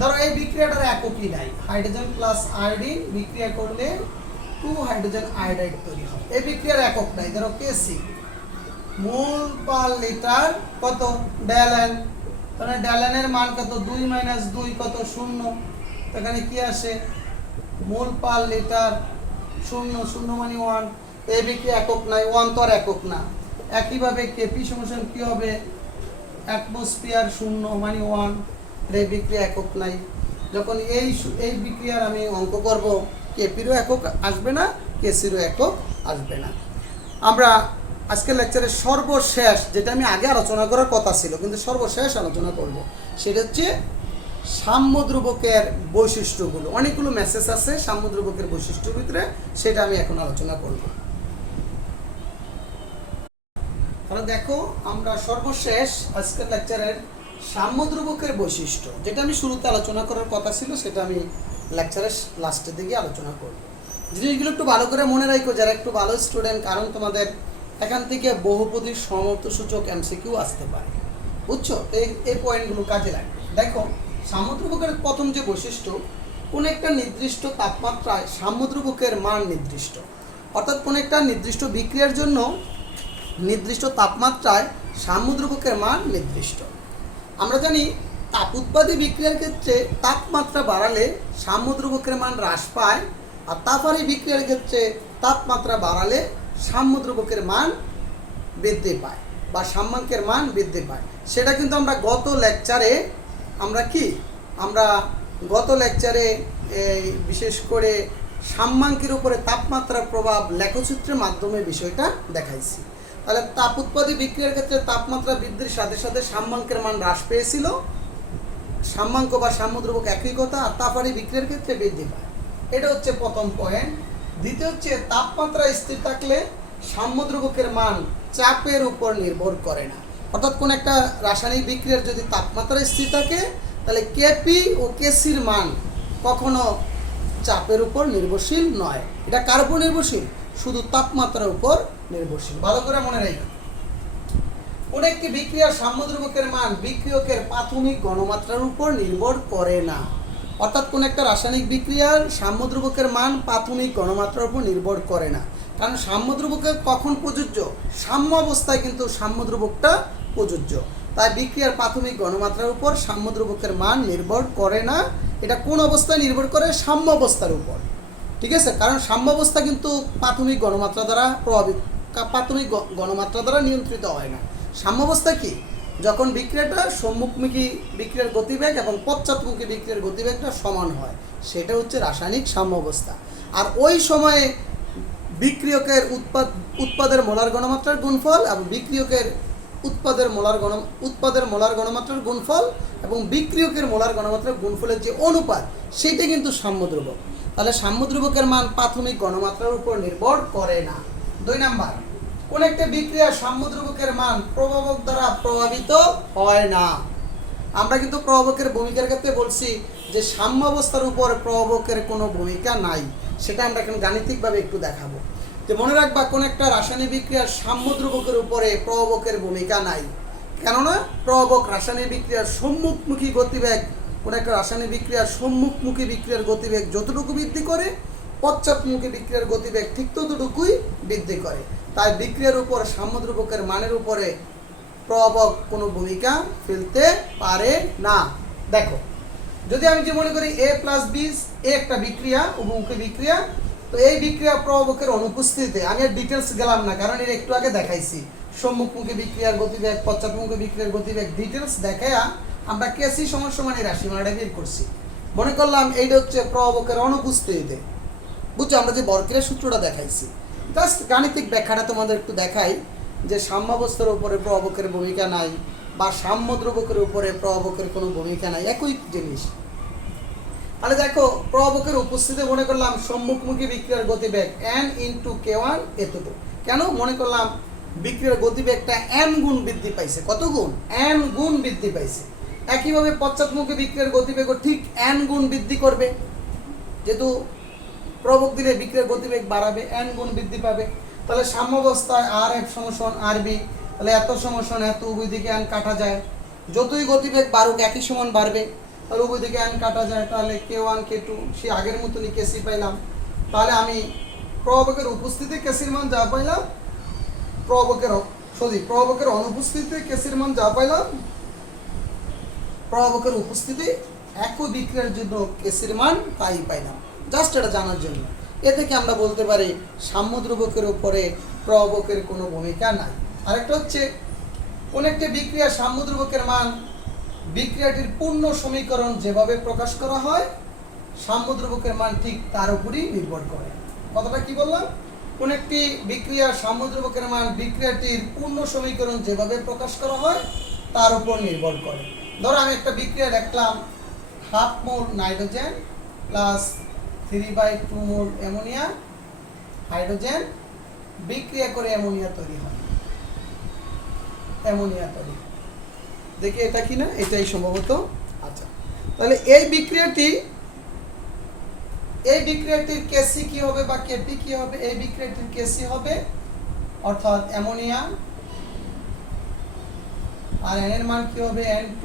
ধরো এই বিক্রিয়াটার এককই নাই, হাইড্রোজেন প্লাস আয়োডিন বিক্রিয়া করলে 2 হাইড্রোজেন আয়োডাইড তৈরি হয়, এই বিক্রিয়ার একক নাই। ধরো কেসি, মোল পার লিটার কত? ডেল এন, তাহলে ডেল এন এর মান কত? 2 - 2 কত? 0, এখানে কি আসে? মোল পার লিটার 0, 0 মানে 1, এই বিক্রিয়া একক নাই, 1 তো আর একক না। একইভাবে কেপি সমান কি হবে? অ্যাটমসফিয়ার 0 মানে 1, এই বিক্রিয়া একক নাই। যখন এই বিক্রিয়ার আমি অঙ্ক করব, কেপিরও একক আসবে না, কেসিরও একক আসবে না। আমরা আজকের লেকচারের সর্বশেষ, যেটা আমি আগে আলোচনা করার কথা ছিল কিন্তু সর্বশেষ আলোচনা করব, সেটা হচ্ছে সাম্যদ্রব্যকের বৈশিষ্ট্যগুলো। অনেকগুলো মেসেজ আছে সাম্যদ্রব্যকের বৈশিষ্ট্যের ভিতরে, সেটা আমি এখন আলোচনা করব। তাহলে দেখো আমরা সর্বশেষ আজকের লেকচারের সাম্যদ্রবকের বৈশিষ্ট্য, যেটা আমি শুরুতে আলোচনা করার কথা ছিল, সেটা আমি লেকচারের লাস্টের দিকে আলোচনা করব। জিনিসগুলো একটু ভালো করে মনে রাখো যারা একটু ভালো স্টুডেন্ট, কারণ তোমাদের এখান থেকে বহুপদী সমর্থসূচক এমসিকিউ আসতে পারে, বুঝছো? তো এই পয়েন্টগুলো কাজে লাগবে। দেখো সাম্যদ্রবকের প্রথম যে বৈশিষ্ট্য, কোন একটা নির্দিষ্ট তাপমাত্রায় সাম্যদ্রবকের মান নির্দিষ্ট, অর্থাৎ কোন একটা নির্দিষ্ট বিক্রিয়ার জন্য নির্দিষ্ট তাপমাত্রায় সাম্যদ্রবকের মান নির্দিষ্ট। আমরা জানি তাপ উৎপাদী বিক্রিয়ার ক্ষেত্রে তাপমাত্রা বাড়ালে সাম্যদ্রবকের মান হ্রাস পায়, আর তাপহারী বিক্রিয়ার ক্ষেত্রে তাপমাত্রা বাড়ালে সাম্যদ্রবকের মান বৃদ্ধি পায় বা সাম্যাঙ্কের মান বৃদ্ধি পায়। সেটা কিন্তু আমরা গত লেকচারে বিশেষ করে সাম্যাঙ্কের উপরে তাপমাত্রার প্রভাব লেখচিত্রের মাধ্যমে বিষয়টা দেখাইছি। তাহলে তাপ উৎপাদী বিক্রিয়ার ক্ষেত্রে তাপমাত্রা বৃদ্ধির সাথে সাথে সাম্যাঙ্কের মান হ্রাস পেয়েছিল, সাম্যাঙ্ক বা সাম্যদ্রবক একই কথা, আর তাপহারী বিক্রিয়ার ক্ষেত্রে বৃদ্ধি পায়। এটা হচ্ছে প্রথম পয়েন্ট। দ্বিতীয় হচ্ছে তাপমাত্রা স্থির থাকলে সাম্যদ্রবকের মান চাপের উপর নির্ভর করে না। অর্থাৎ কোন একটা রাসায়নিক বিক্রিয়ার যদি তাপমাত্রা স্থির থাকে, তাহলে কেপি ও কেসির মান কখনো চাপের উপর নির্ভরশীল নয়। এটা কার উপর নির্ভরশীল? শুধু তাপমাত্রার উপর নির্ভরশীল। ভালো করে মনে রাখবেন, কোন একটি বিক্রিয়ার সাম্যদ্রবকের মান বিক্রিয়কের প্রাথমিক ঘনমাত্রার উপর নির্ভর করে না। অর্থাৎ কোন একটা রাসায়নিক বিক্রিয়ার সাম্যদ্রবকের মান প্রাথমিক ঘনমাত্রার উপর নির্ভর করে না, কারণ সাম্যদ্রবকের কখন প্রযোজ্য? সাম্য অবস্থায় কিন্তু সাম্যদ্রবকটা প্রযোজ্য। তাই বিক্রিয়ার প্রাথমিক ঘনমাত্রার উপর সাম্যদ্রবকের মান নির্ভর করে না। এটা কোন অবস্থায় নির্ভর করে? সাম্য অবস্থার উপর। ঠিক আছে, কারণ সাম্য অবস্থা কিন্তু প্রাথমিক ঘনমাত্রা দ্বারা নিয়ন্ত্রিত হয় না। সাম্য অবস্থা কি? যখন বিক্রিয়াটা সম্মুখমুখী বিক্রিয়ার গতিবেগ এবং পশ্চাৎমুখী বিক্রিয়ার গতিবেগটা সমান হয়, সেটা হচ্ছে রাসায়নিক সাম্য অবস্থা। আর ওই সময়ে বিক্রিয়কের উৎপাদের মোলার ঘনমাত্রার গুণফল এবং বিক্রিয়কের উৎপাদের মোলার ঘনমাত্রার গুণফল এবং বিক্রিয়কের মোলার ঘনমাত্রার গুণফলের যে অনুপাত, সেইটা কিন্তু সাম্যদ্রবক। তাহলে সাম্যদ্রবকের মান প্রাথমিক ঘনমাত্রার উপর নির্ভর করে না। 2 নাম্বার, কোন একটা বিক্রিয়ার সাম্যদ্রবকের মান প্রভাবক দ্বারা প্রভাবিত হয় না। আমরা কিন্তু প্রভাবকের ভূমিকার ক্ষেত্রে বলছি যে সাম্য অবস্থার উপর প্রভাবকের কোনো ভূমিকা নাই। সেটা আমরা এখন গাণিতিকভাবে একটু দেখাবো। যে মনে রাখবা, কোন একটা রাসায়নিক বিক্রিয়ার সাম্যদ্রবকের উপরে প্রভাবকের ভূমিকা নাই, কেননা প্রভাবক রাসায়নিক বিক্রিয়ার সম্মুখমুখী গতিবেগ, কোন একটা রাসায়নিক বিক্রিয়ার সম্মুখমুখী বিক্রিয়ার গতিবেগ যতটুকু বৃদ্ধি করে, পশ্চাৎমুখী বিক্রিয়ার গতিবেগ ঠিক ততটুকুই বৃদ্ধি করে। তাই বিক্রিয়ার উপর সাম্যদ্রবকের মানের উপরে প্রভাবক কোনো ভূমিকা ফেলতে পারে না। দেখো, যদি আমি যে মনে করি A + B একটা বিক্রিয়া, উভমুখী বিক্রিয়া, তো এই বিক্রিয়া প্রভাবকের অনুপস্থিতিতে, আমি আর ডিটেলস গেলাম না কারণ এর একটু আগে দেখাইছি, সম্মুখমুখী বিক্রিয়ার গতিবেগ, পশ্চাৎমুখী বিক্রিয়ার গতিবেগ ডিটেলস দেখায়া আমরা কেসি সমান এই রাশিমালাটা বের করছি। মনে করলাম এইটা হচ্ছে প্রভাবকের অনুপস্থিতিতে, বুঝছো? আমরা যে বরক্রিয়ার সূত্রটা দেখাইছি, জাস্ট গাণিতিক ব্যাখ্যাটা তোমাদের একটু দেখাই যে সাম্যাবস্থার উপরে প্রভাবকের ভূমিকা নাই বা সাম্যদ্রবকের উপরে প্রভাবকের কোনো ভূমিকা নাই, একই জিনিস। তাহলে দেখো, প্রভাবকের উপস্থিতি মনে করলাম সম্মুখমুখী বিক্রিয়ার গতিবেগ n × k1 এতটুকু। কেন? মনে করলাম বিক্রিয়ার গতিবেগটা n গুণ বৃদ্ধি পাইছে। কত গুণ? n গুণ বৃদ্ধি পাইছে। একইভাবে পশ্চাৎমুখী বিক্রিয়ার গতিবেগও ঠিক n গুণ বৃদ্ধি করবে, যেহেতু প্রভাবক দিলে বিক্রিয়ার গতিবেগ বাড়াবে, n গুণ বৃদ্ধি পাবে। তাহলে সাম্য অবস্থায় RF = RB, তাহলে এত সমান এত, উভয় দিকে n কাটা যায়। যতই গতিবেগ বাড়ুক একই সমান বাড়বে, তাহলে উভয় দিকে n কাটা যায়। তাহলে K1 K2 সে আগের মতনই কেসি পাইলাম। তাহলে আমি প্রভাবকের উপস্থিতিতে কেসির মান যা পাইলাম, প্রভাবকের অনুপস্থিতিতে কেসির মান যা পাইলাম, প্রভাবকের উপস্থিতি একই বিক্রিয়ার জন্য কেসির মান তাই পাইলাম। জাস্ট এটা জানার জন্য। এ থেকে আমরা বলতে পারি সাম্যদ্রবকের উপরে প্রভাবকের কোনো ভূমিকা নাই। আরেকটা হচ্ছে, কোন একটা বিক্রিয়ার সাম্যদ্রবকের মান বিক্রিয়াটির পূর্ণ সমীকরণ যেভাবে প্রকাশ করা হয়, সাম্যদ্রবকের মান ঠিক তার উপরই নির্ভর করে। কথাটা কি বললাম? কোন একটি বিক্রিয়ার সাম্যদ্রবকের মান বিক্রিয়াটির পূর্ণ সমীকরণ যেভাবে প্রকাশ করা হয় তার উপর নির্ভর করে। ধরো আমি একটা বিক্রিয়া দেখলাম, 1/2 মোল নাইট্রোজেন প্লাস 3/2 মোল অ্যামোনিয়া, হাইড্রোজেন বিক্রিয়া করে অ্যামোনিয়া তৈরি হয়। অ্যামোনিয়া তৈরি। দেখি এটা কি না, এটাই সম্ভবত। আচ্ছা, তাহলে এই বিক্রিয়াটির কেসি কি হবে বা কেপি কি হবে? এই বিক্রিয়াটির কেসি হবে অর্থাৎ অ্যামোনিয়া, আর এন এর মান কি হবে? N2,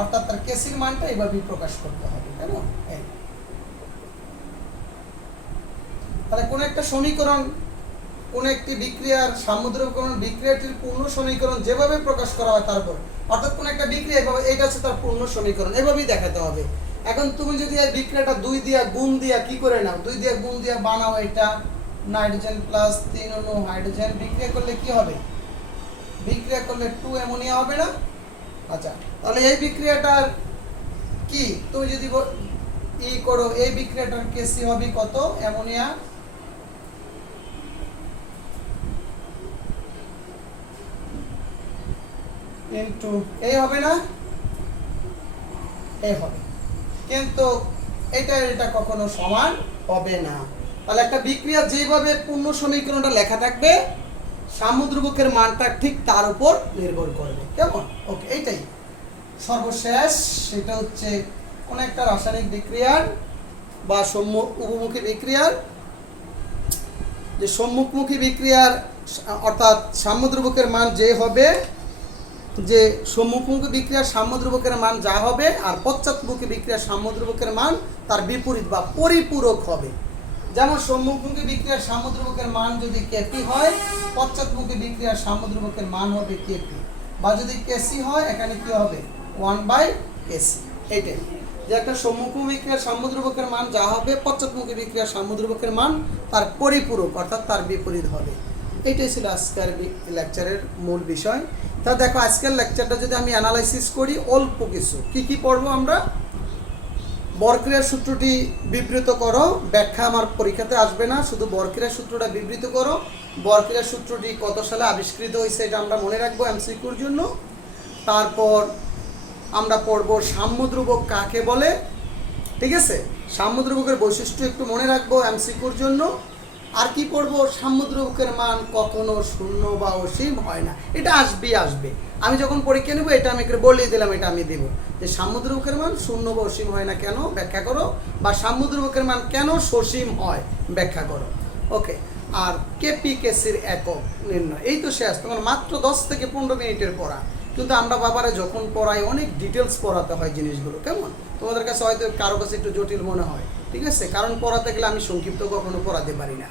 অর্থাৎ তার কেসির মানটা এইভাবেই প্রকাশ করতে হবে, তাই না? তাহলে কোন একটা সমীকরণ, কোন একটি বিক্রিয়ার সাম্যদ্রব্যকরণ বিক্রিয়াটির পূর্ণ সমীকরণ যেভাবে প্রকাশ করা হয় তারপর, অর্থাৎ কোন একটা বিক্রিয়া এভাবে, এটা হচ্ছে তার পূর্ণ সমীকরণ, এভাবেই দেখাতে হবে। এখন তুমি যদি এই বিক্রিয়াটা 2 দিয়া গুণ দিয়া কি করে নাও, 2 দিয়া গুণ দিয়া বানাও, এটা নাইট্রোজেন প্লাস 3 অণু হাইড্রোজেন বিক্রিয়া করলে কি হবে? বিক্রিয়া করলে 2 অ্যামোনিয়া হবে না? আচ্ছা, তাহলে এই বিক্রিয়াটার কি তুমি যদি ই করো, এই বিক্রিয়াটার কেসি হবে কত? অ্যামোনিয়া ইনটু এই হবে না, এই হবে, কিন্তু এটা কখনো সমান হবে না। তাহলে একটা বিক্রিয়া যেভাবে পূর্ণ সমীকরণটা লেখা থাকবে, সাম্যদ্রব্যকের মানটা ঠিক তার উপর নির্ভর করবে, কেমন? ওকে, এইটাই সর্বশেষ। সেটা হচ্ছে কোন একটা রাসায়নিক বিক্রিয়ার বা উভমুখী বিক্রিয়ার, যে সম্মুখমুখী বিক্রিয়ার অর্থাৎ সাম্যদ্রব্যকের মান যে হবে, যে সম্মুখমুখী বিক্রিয়ার সাম্যদ্রব্যকের মান যা হবে, আর পশ্চাৎমুখী বিক্রিয়ার সাম্যদ্রব্যকের মান তার বিপরীত বা পরিপূরক হবে। যেমন সম্মুখমুখী বিক্রিয়ার সাম্যদ্রব্যকের মান যদি কেপি হয়, পশ্চাৎমুখী বিক্রিয়ার সাম্যদ্রব্যকের মান হবে কেপি, বা যদি কেসি হয় এখানে কি হবে? 1/কেসি। এইটাই যে একটা সম্মুখমুখী বিক্রিয়ার সাম্যদ্রব্যকের মান যা হবে, পশ্চাৎমুখী বিক্রিয়ার সাম্যদ্রব্যকের মান তার পরিপূরক অর্থাৎ তার বিপরীত হবে। এটাই ছিল আজকের লেকচারের মূল বিষয়। তা দেখো, আজকের লেকচারটা যদি আমি অ্যানালাইসিস করি, অল্প কিছু কি পড়বো আমরা? বরক্রিয়ার সূত্রটি বিবৃত করো, ব্যাখ্যা আমার পরীক্ষাতে আসবে না, শুধু বরক্রিয়ার সূত্রটা বিবৃত করো। বরক্রিয়ার সূত্রটি কত সালে আবিষ্কৃত হয়েছে এটা আমরা মনে রাখবো এমসিকিউর জন্য। তারপর আমরা পড়বো সাম্যদ্রব্যক কাকে বলে, ঠিক আছে? সাম্যদ্রব্যকের বৈশিষ্ট্য একটু মনে রাখবো এমসিকিউর জন্য। আর কি পড়বো? সাম্যদ্রব্যকের মান কখনো শূন্য বা অসীম হয় না, এটা আসবে। আমি যখন পরীক্ষা নেব এটা আমি বলিয়ে দিলাম, এটা আমি দেব যে সাম্যদ্রব্যকের মান শূন্য বা অসীম হয় না কেন ব্যাখ্যা করো, বা সাম্যদ্রব্যকের মান কেন সসীম হয় ব্যাখ্যা করো। ওকে, আর কেপি কেসির একক নির্ণয়। এই তো শেষ, তোমার মাত্র 10 থেকে 15 মিনিটের পড়া, কিন্তু আমরা বাবারা যখন পড়াই অনেক ডিটেলস পড়াতে হয় জিনিসগুলো, কেমন? তোমাদের কাছে হয়তো কারো কাছে একটু জটিল মনে হয়, ঠিক আছে? কারণ পড়াতে গেলে আমি সংক্ষিপ্ত কখনো পড়াতে পারি না,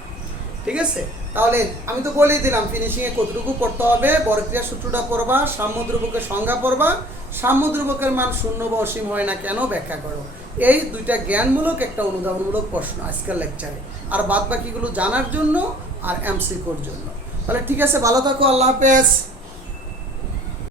ঠিক আছে? তাহলে আমি তো বলেই দিলাম ফিনিশিংয়ে কতটুকু পড়তে হবে। বরক্রিয়ার সূত্রটা পড়বা, সাম্যদ্রব্যকের সংজ্ঞা পড়বা, সাম্যদ্রব্যকের মান শূন্য বা অসীম হয় না কেন ব্যাখ্যা করো। এই দুইটা জ্ঞানমূলক একটা অনুধাবনমূলক প্রশ্ন আজকের লেকচারে, আর বাদ বাকিগুলো জানার জন্য আর এমসিকিউর জন্য। তাহলে ঠিক আছে, ভালো থাকো, আল্লাহ হাফেজ।